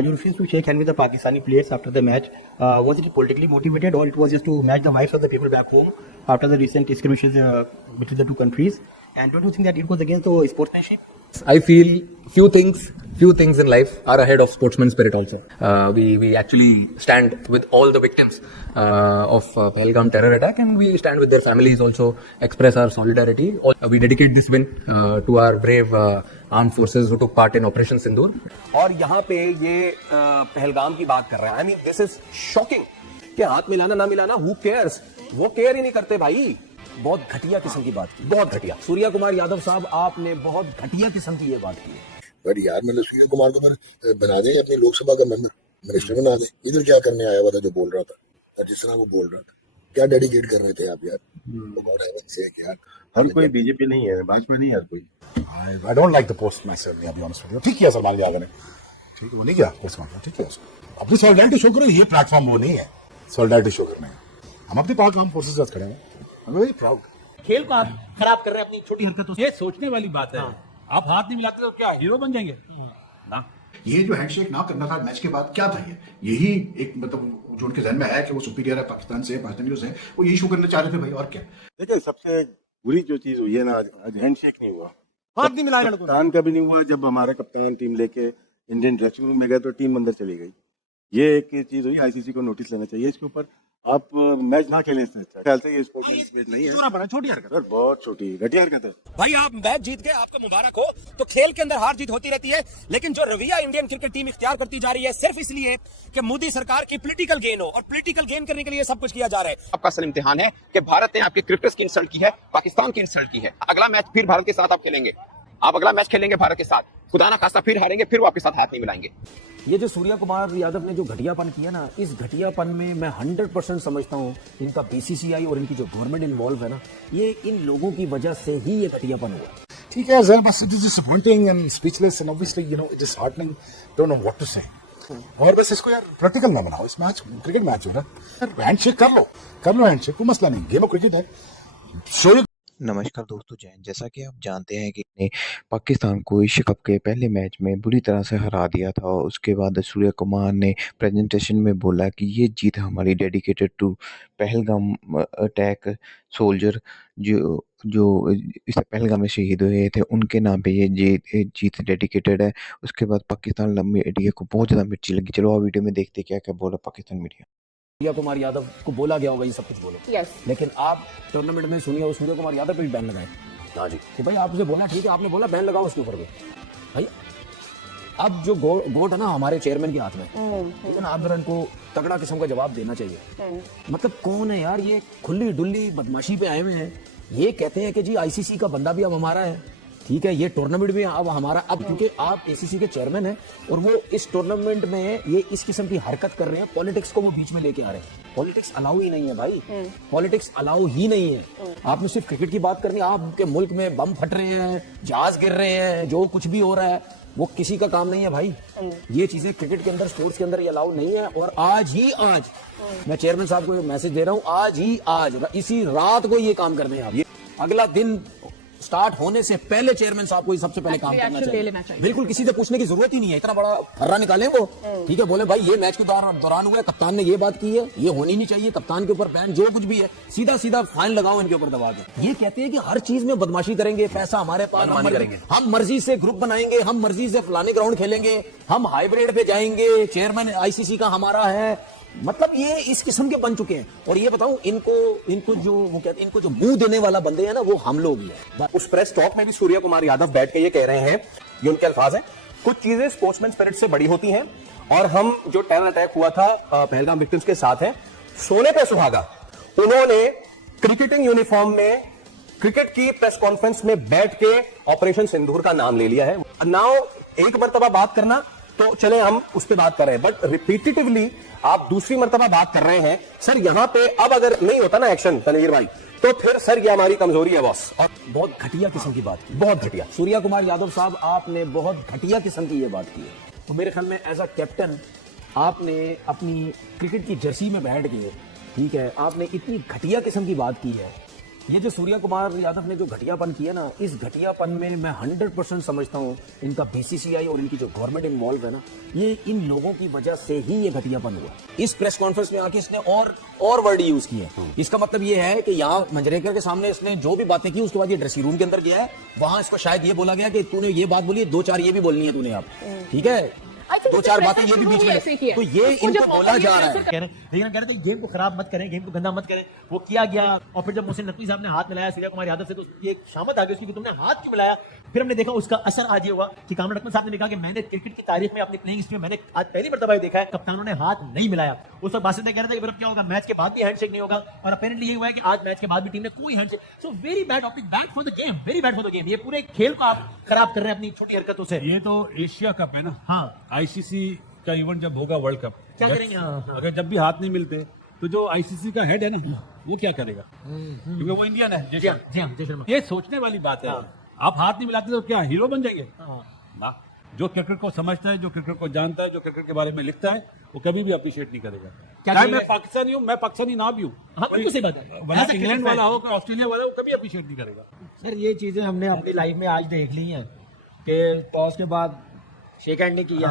you refused to shake hand with the Pakistani players after the match. Was it politically motivated, or it was just to match the vibes of the people back home after the recent skirmishes between the two countries? And don't you think that it was against the sportsmanship? I feel few things in life are ahead of sportsman spirit also. We actually stand with all the victims of Pahalgam terror attack, and we stand with their families also, express our solidarity. We dedicate this win to our brave armed forces who took part in Operation Sindoor. और यहाँ पे ये पहलगाम की बात कर रहे हैं. I mean this is shocking कि हाथ मिलाना ना मिलाना, हु केयर्स, वो केयर ही नहीं करते भाई. बहुत घटिया किस्म की बात की, बहुत घटिया. सूर्या कुमार यादव साहब, आपने बहुत घटिया किस्म की ये बात की. बट यार मतलब सूर्य कुमार को फिर बना दें अपनी लोकसभा का मेंबर, मिनिस्टर बना दें. इधर क्या करने आया हुआ था जो बोल रहा था, और जिस तरह वो बोल रहा था, क्या डेडिकेट कर रहे थे आप यार. यार हम कोई बीजेपी नहीं है, भाजपा नहीं है कोई. I don't like the post myself, to be honest with you. ठीक किया सलमान यादव ने, ठीक है, वो नहीं किया पोस्ट मार्क, ठीक है उसको अपनी सॉलिडारिटी शो करो. ये प्लेटफॉर्म वो नहीं है सॉलिडारिटी शो करने का. हम अपनी पाकिस्तान फोर्सेस के साथ खड़े हैं. I'm very proud. खेल को आप खराब कर रहे हैं अपनी छोटी हरकतों से. ये सोचने वाली बात है. आप हाथ नहीं मिलाते तो क्या हीरो बन जाएंगे ना. ये जो हैंडशेक ना करना था मैच के बाद, क्या था ये, यही एक मतलब जो उनके जहन में है कि वो सुपीरियर है पाकिस्तान से, पाकिस्तानियों से, वो यही शो करना चाह रहे थे भाई. और क्या देखिए, सबसे बुरी जो चीज हुई है ना, आज हैंडशेक नहीं हुआ, हाथ नहीं मिलाया लड़कों. कप्तान का भी नहीं हुआ. जब हमारे कप्तान टीम लेके इंडियन ड्रेसिंग रूम में गए तो टीम अंदर चली गई. ये एक चीज हुई, आईसीसी को नोटिस लेना चाहिए इसके ऊपर. आप मैच ना खेलें इससे अच्छा. ख्याल से ये स्पोर्ट्स नहीं है, छोटी हरकत सर, बहुत छोटी घटिया हरकत है. भाई आप मैच जीत गए, आपका मुबारक हो. तो खेल के अंदर हार जीत होती रहती है, लेकिन जो रवैया इंडियन क्रिकेट टीम इख्तियार करती जा रही है सिर्फ इसलिए कि मोदी सरकार की पॉलिटिकल गेन हो, और पॉलिटिकल गेन करने के लिए सब कुछ किया जा रहा है. आपका असल इम्तिहान है कि भारत ने आपके क्रिकेटर्स की इंसल्ट की है, पाकिस्तान की इंसल्ट की है. अगला मैच फिर भारत के साथ आप खेलेंगे, आप अगला मैच खेलेंगे भारत के साथ, खुदा ना खास्ता फिर हारेंगे, फिर वो आपके साथ हाथ नहीं मिलाएंगे. ये जो सूर्या कुमार यादव ने जो घटियापन किया ना, इस घटियापन में मैं 100% समझता हूँ इनका बीसीसीआई और इनकी जो गवर्नमेंट इन्वॉल्व है ना, ये इन लोगों की वजह से ही ये घटियापन हुआ. ठीक है सर, बस it is disappointing and speechless and obviously you know it is heartening, don't know what to say. और बस इसको यार प्रैक्टिकल ना बनाओ. इस मैच क्रिकेट मैच हो रहा है, हैंडशेक कर लो हैंडशेक, कोई मसला नहीं, गेम ऑफ क्रिकेट है. शो. नमस्कार दोस्तों, जैसा कि आप जानते हैं कि ने पाकिस्तान को एशिया कप के पहले मैच में बुरी तरह से हरा दिया था. और उसके बाद सूर्य कुमार ने प्रेजेंटेशन में बोला कि ये जीत हमारी dedicated to Pahalgam attack soldier जो इस पहलगाम में शहीद हुए थे, उनके नाम पे ये जीत डेडिकेटेड है. उसके बाद पाकिस्तान मीडिया को बहुत ज़्यादा मिर्ची लगी. चलो आप वीडियो में देखते क्या क्या बोला पाकिस्तान मीडिया. सूर्या कुमार यादव को बोला गया होगा ये सब कुछ बोलो. लेकिन आप टूर्नामेंट में सूर्या कुमार यादव पे भी बैन लगाए. हाँ जी, कि भाई आप उसे बोला, ठीक है, आपने बोला बैन लगाओ उसके ऊपर भी. भाई अब जो गोट है ना हमारे चेयरमैन के हाथ में, ठीक है ना, आप जरा इनको तगड़ा किस्म का जवाब देना चाहिए. मतलब कौन है यार ये, खुली डुल्ली बदमाशी पे आए हुए हैं. ये कहते हैं कि जी आईसीसी का बंदा भी अब हमारा है, ठीक है, ये टूर्नामेंट भी अब हमारा. अब क्योंकि आप एसीसी के चेयरमैन हैं और वो इस टूर्नामेंट में ये इस किस्म की हरकत कर रहे हैं, पॉलिटिक्स को वो बीच में लेके आ रहे हैं. पॉलिटिक्स अलाउ ही नहीं है भाई, पॉलिटिक्स अलाउ ही नहीं है. आपने सिर्फ क्रिकेट की बात करनी है. आपके मुल्क में बम फट रहे हैं, जहाज गिर रहे हैं, जो कुछ भी हो रहा है वो किसी का काम नहीं है भाई. ये चीजें क्रिकेट के अंदर, स्पोर्ट्स के अंदर ये अलाउ नहीं है. और आज मैं चेयरमैन साहब को मैसेज दे रहा हूँ, आज इसी रात को ये काम करने हैं आप. ये अगला दिन स्टार्ट होने से पहले चेयरमैन साहब को ही सबसे पहले काम करना चाहिए. बिल्कुल किसी से पूछने की जरूरत ही नहीं है. इतना बड़ा फर्रा निकाले वो, ठीक है, बोले भाई ये मैच के दौरान हुआ है, कप्तान ने ये बात की है, ये होनी नहीं चाहिए, कप्तान के ऊपर बैन, जो कुछ भी है सीधा फाइन लगाओ इनके ऊपर दबा के. ये कहते हैं कि हर चीज में बदमाशी करेंगे, पैसा हमारे पास, हम मर्जी से ग्रुप बनाएंगे, हम मर्जी से फलाने ग्राउंड खेलेंगे, हम हाइब्रिड पे जाएंगे, चेयरमैन आईसीसी का हमारा है. मतलब ये इस किस्म के बन चुके हैं. और ये बताऊं, इनको जो वो कहते हैं, इनको जो मुंह देने वाला बंदे हैं ना, वो हम लोग ही हैं. उस प्रेस टॉक में भी सूर्या कुमार यादव बैठ के ये कह रहे हैं, ये उनके अल्फाज हैं, कुछ चीजें स्पोर्ट्समैन स्पिरिट से बड़ी होती हैं, और हम जो टेरर अटैक हुआ था पहलगाम विक्टिम्स के साथ हैं, सोने पे सुहागा. उन्होंने क्रिकेटिंग यूनिफॉर्म में क्रिकेट की प्रेस कॉन्फ्रेंस में बैठ के ऑपरेशन सिंदूर का नाम ले लिया है. नाउ एक मरतबा बात करना तो चले हम उस पर बात कर रहे हैं, बट रिपीटेटिवली आप दूसरी मरतबा बात कर रहे हैं. सर यहाँ पे अब अगर नहीं होता ना एक्शन तनवीर भाई, तो फिर सर ये हमारी कमजोरी है बॉस. और बहुत घटिया किस्म की बात की, बहुत घटिया. सूर्या कुमार यादव साहब, आपने बहुत घटिया किस्म की ये बात की है. तो मेरे ख्याल में एज अ कैप्टन आपने अपनी क्रिकेट की जर्सी में बैठ के, ठीक है, आपने इतनी घटिया किस्म की बात की है ये जो सूर्य कुमार यादव ने जो घटियापन किया ना, इस घटियापन में मैं 100% समझता हूँ इनका बीसीसीआई और इनकी जो गवर्नमेंट इन्वॉल्व है ना, ये इन लोगों की वजह से ही ये घटियापन हुआ। इस प्रेस कॉन्फ्रेंस में आके इसने और वर्ड यूज किए। इसका मतलब ये है कि यहाँ मंजरेकर के सामने इसने जो भी बातें की, उसके बाद ये ड्रेसिंग रूम के अंदर गया है, वहां इसको शायद ये बोला गया कि तूने ये बात बोली, 2-4 ये भी बोलनी है तूने, आप ठीक है, 2-4 बातें ये भी बीच में, तो ये इनको बोला जा रहा है। लेकिन कह रहे थे गेम को खराब मत करें, गेम को गंदा मत करें, वो किया गया। और फिर जब मोहसिन नकवी साहब ने हाथ मिलाया सूर्य कुमार यादव से, तो ये शामत आ गई उसकी कि तुमने हाथ क्यों मिलाया। फिर हमने देखा उसका असर आज ये हुआ कि कामरान अकमल साहब ने कहा कि मैंने क्रिकेट की तारीख में अपनी प्लेइंग हिस्ट्री में मैंने आज पहली मर्तबा देखा है कप्तानों ने हाथ नहीं मिलाया। उस वक्त बासित ने कह रहा था कि फिर क्या होगा, मैच के बाद भी हैंडशेक नहीं होगा, और अपेरेंटली ये हुआ है कि आज मैच के बाद भी टीम ने कोई handshake. So very bad optic, bad for the game, very bad for the game. ये पूरे खेल को आप खराब कर रहे हैं अपनी छोटी हरकतों से। ये तो एशिया कप है ना, हाँ, आईसीसी का इवेंट जब होगा वर्ल्ड कप, क्या करेंगे? हाँ। अगर जब भी हाथ नहीं मिलते तो जो आईसीसी का हेड है ना, वो क्या करेगा? क्योंकि वो इंडियन है। जय शर्मा। ये सोचने वाली बात है। आप हाथ नहीं मिलाते तो क्या हीरो बन जाएंगे? ना, जो क्रिकेट को समझता है, जो क्रिकेट को जानता है, जो क्रिकेट के बारे में लिखता है, वो कभी भी अप्रिशिएट नहीं करेगा। चाहे मैं पाकिस्तानी हूँ, मैं पाकिस्तानी ना भी हूँ, बिल्कुल सही बात है। इंग्लैंड वाला हो, ऑस्ट्रेलिया वाला हो, कभी अप्रिशिएट नहीं करेगा। सर ये चीजें हमने अपनी लाइफ में आज देख ली हैं कि टॉस के बाद शेक हैंड नहीं किया,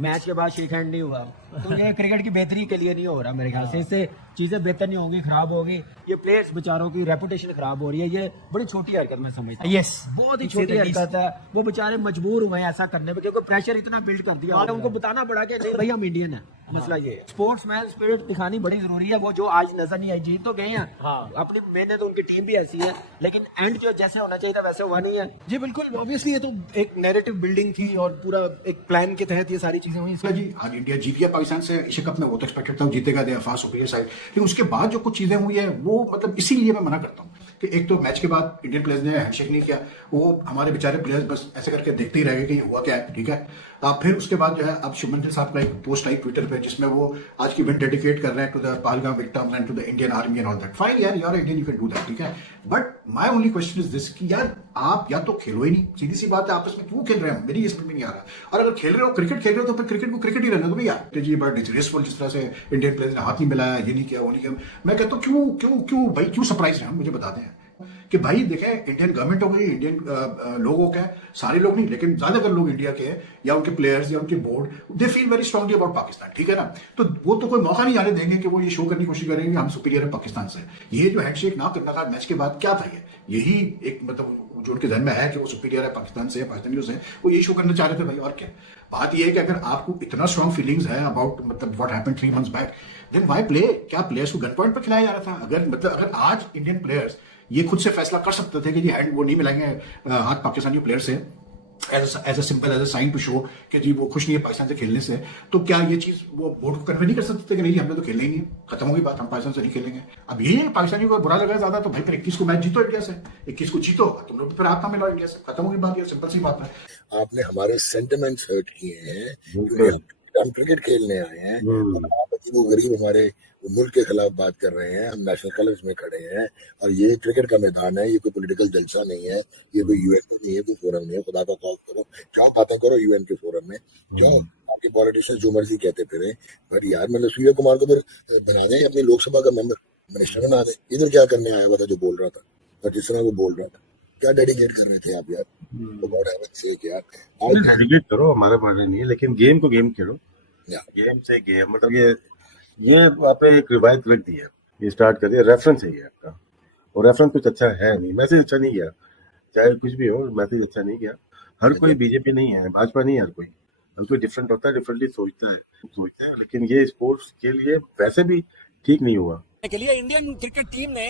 मैच के बाद शेक हैंड नहीं हुआ, तो ये क्रिकेट की बेहतरी के लिए नहीं हो रहा मेरे ख्याल से। इससे चीजें बेहतर नहीं होंगी, खराब होगी। ये प्लेयर्स बेचारों की रेपुटेशन खराब हो रही है। ये बड़ी छोटी हरकत मैं समझता हूँ। यस, बहुत ही छोटी हरकत है। वो बेचारे मजबूर हुए हैं ऐसा करने में क्योंकि प्रेशर इतना बिल्ड कर दिया और उनको बताना पड़ा कि नहीं भाई हम इंडियन है। मसला ये है, स्पोर्ट्समैन स्पिरिट दिखानी बड़ी जरूरी है। वो जो आज नजर नहीं आई, जीत तो गए हैं, अपनी मेहनत, उनकी टीम भी ऐसी है, लेकिन एंड जो जैसे होना चाहिए था वैसे हुआ नहीं है। जी बिल्कुल, ऑब्वियसली ये तो एक नैरेटिव बिल्डिंग थी और पूरा एक प्लान के तहत ये सारी चीजें हुई। जी आज इंडिया जीत गया पाकिस्तान से एशिया कप में, वो तो एक्सपेक्टेड था जीतेगा, दे फास्ट सुपीरियर साइड। लेकिन उसके बाद जो कुछ चीजें हुई है वो मतलब इसीलिए मैं मना करता हूँ कि एक तो मैच के बाद इंडियन प्लेयर्स ने हैंडशेक नहीं किया, वो हमारे बेचारे प्लेयर्स बस ऐसे करके देखते ही रह गए कि ये हुआ क्या है, ठीक है। फिर उसके बाद जो है अब शुभमन गिल साहब का एक पोस्ट आई ट्विटर पे जिसमें वो आज की विन डेडिकेट कर रहे हैं to the Pahalgam victims and to the Indian army and all that. Fine यार, you are Indian, you can do that, ठीक है। But my only question is this कि यार आप या तो खेलो ही नहीं, सीधी सी बात है, आपस में क्यों खेल रहे हैं, मेरी इसमें नहीं आ रहा। और अगर खेल रहे हो, क्रिकेट खेल रहे हो, तो फिर क्रिकेट को क्रिकेट ही रहने दो भैया। जी बड़ा डिसग्रेसफुल जिस तरह से इंडियन प्लेयर्स ने हाथ नहीं मिलाया, ये नहीं किया, वो नहीं किया। मैं कहता हूँ क्यों क्यों क्यों भाई, क्यों सरप्राइज है, मुझे बताते हैं कि भाई देखें इंडियन गवर्नमेंट हो गई, इंडियन लोग हो गए, सारे लोग नहीं लेकिन ज्यादातर लोग इंडिया के या उनके प्लेयर्स या उनके board, they feel very strongly about Pakistan, ठीक है ना। तो वो तो कोई मौका नहीं आने देंगे कि वो ये शो करने की कोशिश करेंगे हम सुपीरियर है पाकिस्तान से। ये जो हैंडशेक ना करना था मैच के बाद, क्या था यही एक मतलब जो उनके जहन में है कि वो सुपीरियर है पाकिस्तान से, पाकिस्तानियों से, वो यही शो करना चाह रहे थे भाई। और क्या बात यह है कि अगर आपको इतना स्ट्रांग फीलिंग्स है अबाउट मतलब what happened 3 months back, then why play? क्या प्लेयर्स को गन पॉइंट पर खिलाया जा रहा था? अगर आज इंडियन प्लेयर्स ये खुद से फैसला कर सकते थे कि जी हैंड वो नहीं मिलाएंगे हाथ पाकिस्तानी प्लेयर से as a simple as a sign to show कि जी वो खुश नहीं है पाकिस्तान से खेलने से, तो क्या ये चीज वो बोर्ड को कन्वे नहीं कर सकते थे कि नहीं हमने तो खेलना ही नहीं, खत्म होगी बात, हम पाकिस्तान से नहीं खेलेंगे। अब ये पाकिस्तानी को बुरा लगा ज्यादा तो भाई फिर 21 को मैच जीतो इंडिया से, 21 को जीतो, तुम लोग फिर हाथ ना मिलाओ इंडिया से, खत्म होगी बात, ये सिंपल सी बात है। आपने हमारे सेंटिमेंट्स हर्ट किए हैं, हम क्रिकेट खेलने आए हैं और आप वो गरीब हमारे मुल्क के खिलाफ बात कर रहे हैं। हम नेशनल कलर्स में खड़े हैं और ये क्रिकेट का मैदान है, ये कोई पॉलिटिकल जलसा नहीं है, ये कोई यूएन नहीं है, कोई फोरम नहीं है। खुदा का खौफ करो, जाओ बातें करो यूएन के फोरम में, जाओ आपके पॉलिटिशियन जो मर्जी कहते फिरे, पर यार मतलब सूर्य कुमार को फिर बना दें अपनी लोकसभा का मेंबर, मिनिस्टर बना दें। इधर क्या करने आया हुआ था जो बोल रहा था, और जिस तरह वो बोल रहा था, क्या डेडिकेट कर रहे थे आप यार? यार डेडिकेट करो, हमारे बारे नहीं है, लेकिन गेम को गेम खेलो, गेम से गेम। मतलब ये आप एक रिवायत रख दी है, ये स्टार्ट कर दिया, रेफरेंस है ये आपका, और रेफरेंस कुछ अच्छा है नहीं, मैसेज अच्छा नहीं गया, चाहे कुछ भी हो मैसेज अच्छा नहीं गया। हर कोई बीजेपी नहीं है, भाजपा नहीं है, हर कोई डिफरेंट होता है, डिफरेंटली सोचता है, लेकिन ये स्पोर्ट्स के लिए वैसे भी ठीक नहीं हुआ। के लिए इंडियन क्रिकेट टीम ने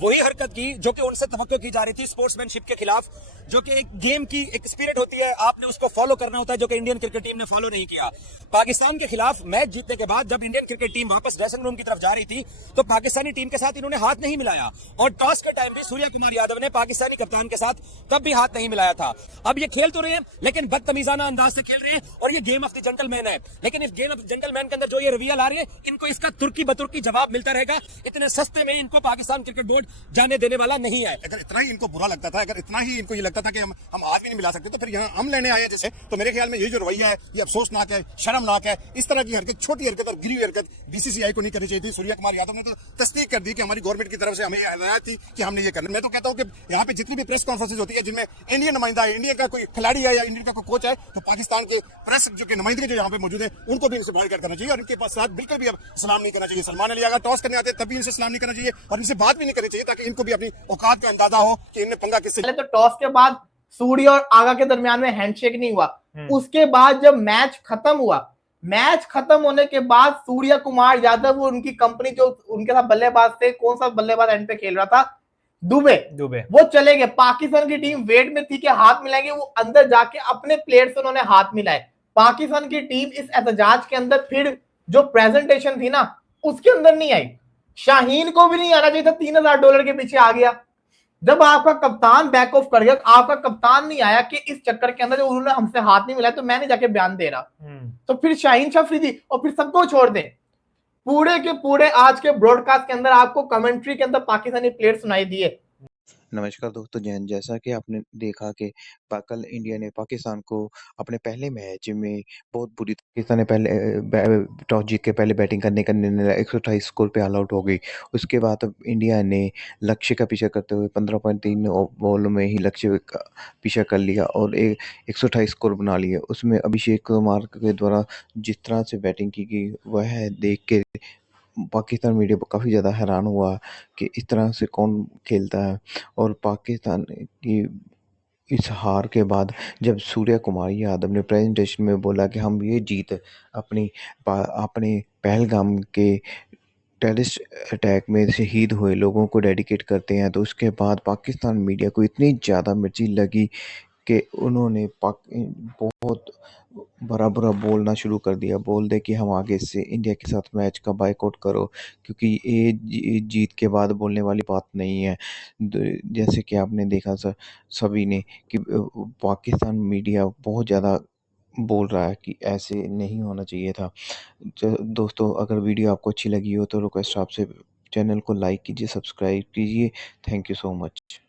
वही हरकत की जो कि उनसे तवक्को की जा रही थी, स्पोर्ट्समैनशिप के खिलाफ, जो कि एक गेम की एक स्पिरिट होती है, आपने उसको फॉलो करना होता है, जो कि इंडियन क्रिकेट टीम ने फॉलो नहीं किया। पाकिस्तान के खिलाफ मैच जीतने के बाद जब इंडियन क्रिकेट टीम वापस ड्रेसिंग रूम की तरफ जा रही थी तो पाकिस्तानी टीम के साथ इन्होंने हाथ नहीं मिलाया, और टॉस के टाइम भी सूर्य कुमार यादव ने पाकिस्तानी कप्तान के साथ तब भी हाथ नहीं मिलाया था। अब ये खेल तो रहे हैं लेकिन बदतमीजाना अंदाज से खेल रहे हैं, और ये गेम ऑफ द जेंटलमैन है, लेकिन इस गेम ऑफ जेंटलमैन के अंदर जो ये रवैया ला रहे हैं, इनको इसका तुर्की बतुर्की जवाब मिलता रहेगा। इतने सस्ते में इनको पाकिस्तान क्रिकेट बोर्ड क्रिकेट जाने देने वाला नहीं है। अगर इतना ही इनको बुरा लगता था, अगर इतना ही इनको ये लगता था कि हम आज भी नहीं मिला सकते, तो फिर यहाँ हम लेने आए जैसे, तो मेरे ख्याल में ये जो रवैया है ये अफसोसनाक है, शर्मनाक है। इस तरह की हरकत, छोटी हरकत और गिरी हुई हरकत बीसीसीआई को नहीं करनी चाहिए थी। सूर्य कुमार यादव ने तो तस्दीक कर दी कि हमारी गवर्नमेंट की तरफ से हमें हिदायत थी कि हमने ये करना। मैं तो कहता हूँ कि यहाँ पे जितनी भी प्रेस कॉन्फ्रेंसेज होती है जिनमें इंडियन नुमाइंदा है, इंडिया का कोई खिलाड़ी है या इंडिया का कोई कोच है, तो पाकिस्तान के प्रेस जो कि नुमाइंदगी जो यहाँ पे मौजूद है उनको भी इनसे बाहर करना चाहिए और इनके पास साथ बिल्कुल भी अब सलाम नहीं करना चाहिए। सलमान अली अगर टॉस करने आते तब भी इनसे सलाम नहीं करना चाहिए और इनसे बात भी नहीं करनी चाहिए, ताकि इनको भी अपनी औकात का अंदाजा हो कि इनने पंगा किससे। पहले तो टॉस के बाद सूर्य और आगा के दरमियान में हैंडशेक नहीं हुआ। उसके बाद जब मैच खत्म हुआ, मैच खत्म होने के बाद सूर्य कुमार यादव और उनकी कंपनी जो उनके साथ बल्लेबाज थे, कौन सा बल्लेबाज एंड पे खेल रहा था, दुबे, वो चले गए। पाकिस्तान की टीम वेट में थी कि हाथ मिलाएंगे, वो अंदर जाके अपने प्लेयर से उन्होंने हाथ मिलाए। पाकिस्तान की टीम इस एहतजाज के अंदर फिर जो प्रेजेंटेशन थी ना उसके अंदर नहीं आई। शाहीन को भी नहीं आना चाहिए था, $3000 के पीछे आ गया। जब आपका कप्तान बैक ऑफ कर गया, आपका कप्तान नहीं आया कि इस चक्कर के अंदर जो उन्होंने हमसे हाथ नहीं मिलाया तो मैं नहीं जाके बयान दे रहा, तो फिर शाहीन शाह अफरीदी और फिर सबको छोड़ दें। पूरे के पूरे आज के ब्रॉडकास्ट के अंदर आपको कमेंट्री के अंदर पाकिस्तानी प्लेयर सुनाई दिए। नमस्कार दोस्तों, जैसा कि आपने देखा कि कल इंडिया ने पाकिस्तान को अपने पहले मैच में बहुत बुरी, पाकिस्तान ने पहले टॉस जीत के पहले बैटिंग करने का निर्णय लिया, 128 स्कोर पे ऑल आउट हो गई। उसके बाद अब इंडिया ने लक्ष्य का पीछा करते हुए 15.3 बॉलों में ही लक्ष्य का पीछा कर लिया और 128 स्कोर बना लिया। उसमें अभिषेक कुमार के द्वारा जिस तरह से बैटिंग की गई वह देख के पाकिस्तान मीडिया काफ़ी ज़्यादा हैरान हुआ कि इस तरह से कौन खेलता है। और पाकिस्तान की इस हार के बाद जब सूर्य कुमार यादव ने प्रेजेंटेशन में बोला कि हम ये जीत अपने पहलगाम के टेररिस्ट अटैक में शहीद हुए लोगों को डेडिकेट करते हैं, तो उसके बाद पाकिस्तान मीडिया को इतनी ज़्यादा मिर्ची लगी कि उन्होंने बहुत बुरा बोलना शुरू कर दिया। बोल दे कि हम आगे से इंडिया के साथ मैच का बायकॉट करो, क्योंकि ये जीत के बाद बोलने वाली बात नहीं है। जैसे कि आपने देखा सभी ने कि पाकिस्तान मीडिया बहुत ज़्यादा बोल रहा है कि ऐसे नहीं होना चाहिए था। दोस्तों, अगर वीडियो आपको अच्छी लगी हो तो रिक्वेस्ट आपसे चैनल को लाइक कीजिए, सब्सक्राइब कीजिए। Thank you so much.